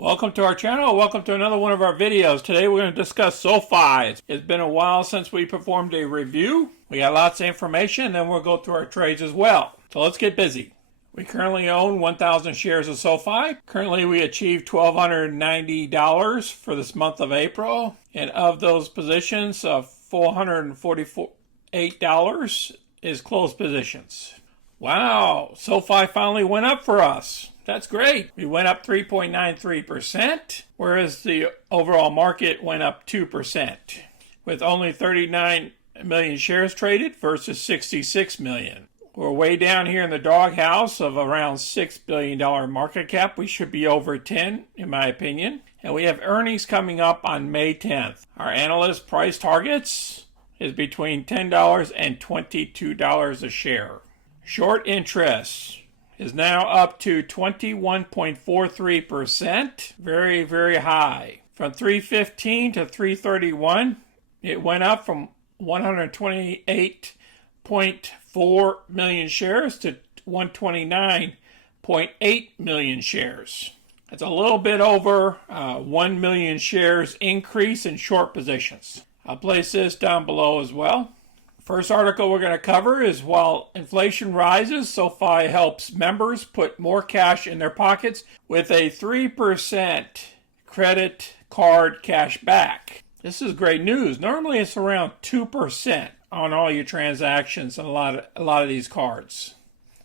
Welcome to our channel. Welcome to another one of our videos. Today we're going to discuss SOFI. It's been a while since we performed a review. We got lots of information, and then we'll go through our trades as well. So let's get busy. We currently own 1,000 shares of SOFI. Currently we achieved $1,290 for this month of April. And of those positions, $448 is closed positions. Wow, SOFI finally went up for us. That's great. We went up 3.93%, whereas the overall market went up 2%, with only 39 million shares traded versus 66 million. We're way down here in the doghouse of around $6 billion market cap. We should be over 10, in my opinion. And we have earnings coming up on May 10th. Our analyst price targets is between $10 and $22 a share. Short interest is now up to 21.43%. Very, very high. From 315 to 331, it went up from 128.4 million shares to 129.8 million shares. That's a little bit over 1 million shares increase in short positions. I'll place this down below as well. First article we're going to cover is while inflation rises, SOFI helps members put more cash in their pockets with a 3% credit card cash back. This is great news. Normally it's around 2% on all your transactions and a lot of these cards.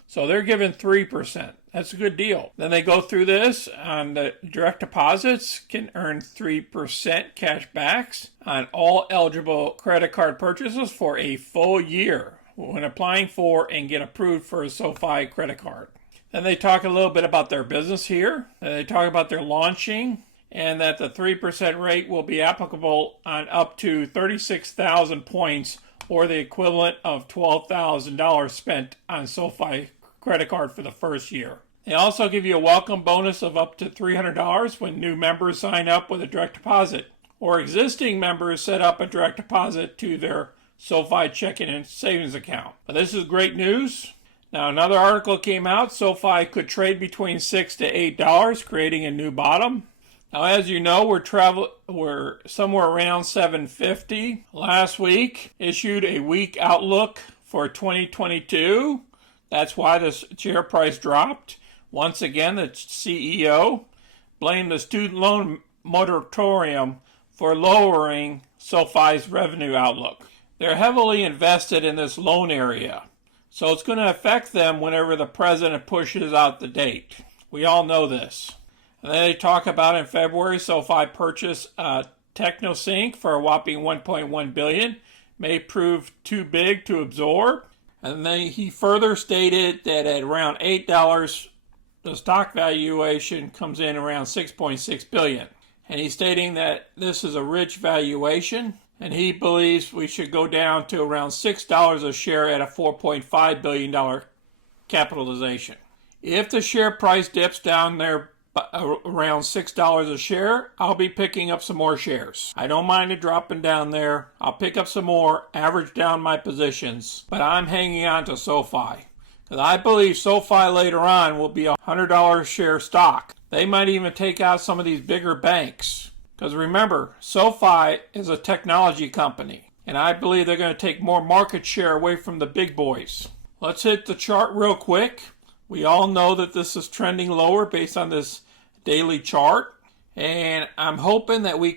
So they're giving 3%. That's a good deal. Then they go through this on the direct deposits can earn 3% cash backs on all eligible credit card purchases for a full year when applying for and get approved for a SOFI credit card. Then they talk a little bit about their business here. Then they talk about their launching and that the 3% rate will be applicable on up to 36,000 points or the equivalent of $12,000 spent on SOFI credit card for the first year. They also give you a welcome bonus of up to $300 when new members sign up with a direct deposit or existing members set up a direct deposit to their SOFI checking and savings account. But this is great news. Now another article came out. SOFI could trade between $6 to $8, creating a new bottom. Now as you know, we're somewhere around 750. Last week issued a weak outlook for 2022. That's why the share price dropped. Once again, the CEO blamed the student loan moratorium for lowering SOFI's revenue outlook. They're heavily invested in this loan area, so it's going to affect them whenever the president pushes out the date. We all know this. And then they talk about in February, SOFI purchased TechnoSync for a whopping $1.1 billion. May prove too big to absorb. And then he further stated that at around $8, the stock valuation comes in around $6.6 billion. And he's stating that this is a rich valuation, and he believes we should go down to around $6 a share at a $4.5 billion capitalization. If the share price dips down there around $6 a share, I'll be picking up some more shares. I don't mind it dropping down there. I'll pick up some more, average down my positions, but I'm hanging on to SOFI because I believe SOFI later on will be a $100 share stock. They might even take out some of these bigger banks because remember, SOFI is a technology company and I believe they're going to take more market share away from the big boys. Let's hit the chart real quick. We all know that this is trending lower based on this daily chart. And I'm hoping that we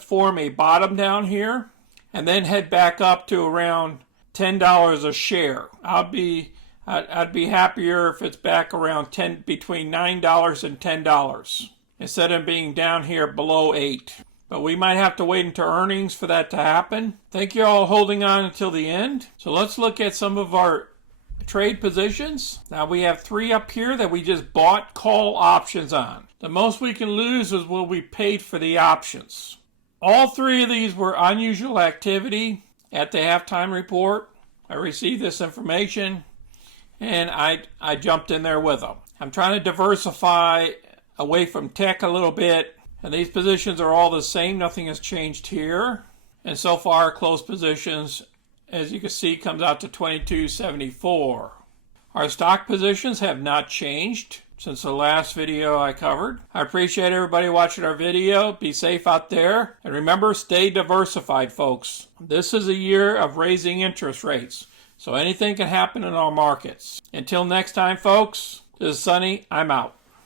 form a bottom down here and then head back up to around $10 a share. I'd be happier if it's back around between $9 and $10 instead of being down here below 8. But we might have to wait until earnings for that to happen. Thank you all holding on until the end. So let's look at some of our trade positions. Now we have 3 up here that we just bought call options on. The most we can lose is what we paid for the options. All 3 of these were unusual activity at the halftime report. I received this information and I jumped in there with them. I'm trying to diversify away from tech a little bit, and these positions are all the same. Nothing has changed here. And so far closed positions, as you can see, comes out to 22.74. Our stock positions have not changed. since the last video I covered. I appreciate everybody watching our video. Be safe out there. And remember, stay diversified, folks. This is a year of raising interest rates, so anything can happen in our markets. Until next time, folks, this is Sonny. I'm out.